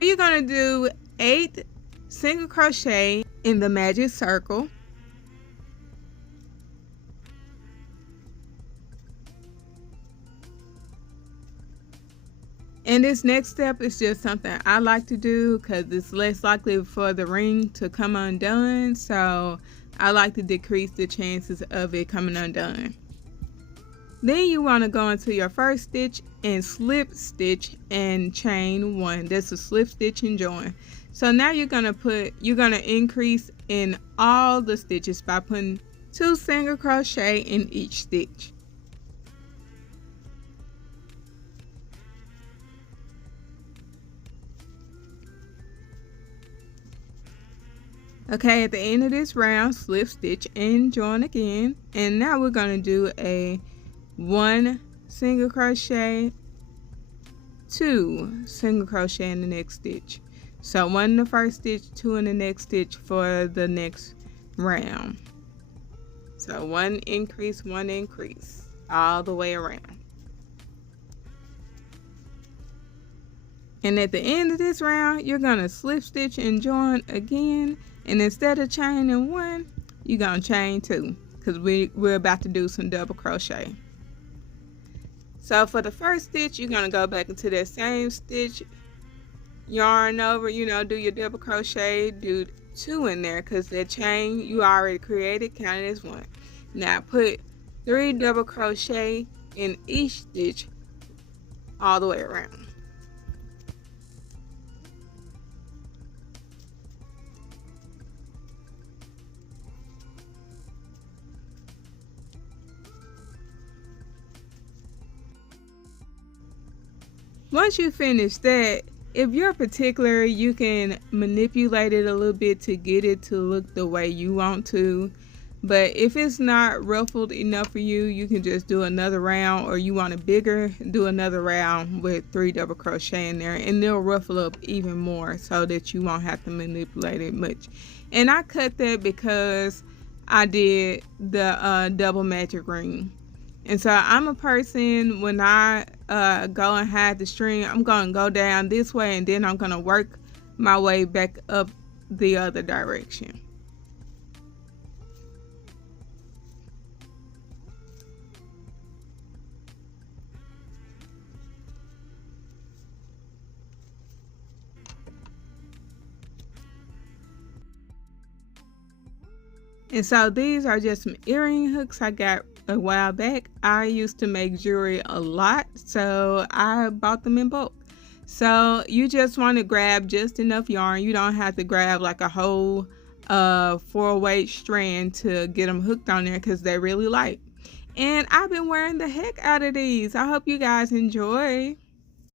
You're going to do 8 single crochet in the magic circle. And this next step is just something I like to do because it's less likely for the ring to come undone. So I like to decrease the chances of it coming undone. Then you want to go into your first stitch and slip stitch and chain 1. That's a slip stitch and join. So now you're going to increase in all the stitches by putting 2 single crochet in each stitch. Okay, at the end of this round, slip stitch and join again. And now we're going to do a 1 single crochet, 2 single crochet in the next stitch. So 1 in the first stitch, 2 in the next stitch for the next round. So 1 increase, 1 increase all the way around. And at the end of this round, you're going to slip stitch and join again. And instead of chaining 1, you're going to chain 2 because we're about to do some double crochet. So for the first stitch, you're going to go back into that same stitch, yarn over, do your double crochet, do 2 in there because that chain you already created counted as 1. Now put 3 double crochet in each stitch all the way around. Once you finish that, if you're particular, you can manipulate it a little bit to get it to look the way you want to. But if it's not ruffled enough for you, you can just do another round, or you want it bigger, do another round with 3 double crochet in there, and they'll ruffle up even more so that you won't have to manipulate it much. And I cut that because I did the double magic ring. And so I'm a person, when I go and hide the string, I'm going to go down this way and then I'm going to work my way back up the other direction. And so these are just some earring hooks I got a while back. I used to make jewelry a lot, so I bought them in bulk. So you just want to grab just enough yarn. You don't have to grab like a whole 4-weight strand to get them hooked on there because they're really light. And I've been wearing the heck out of these. I hope you guys enjoy.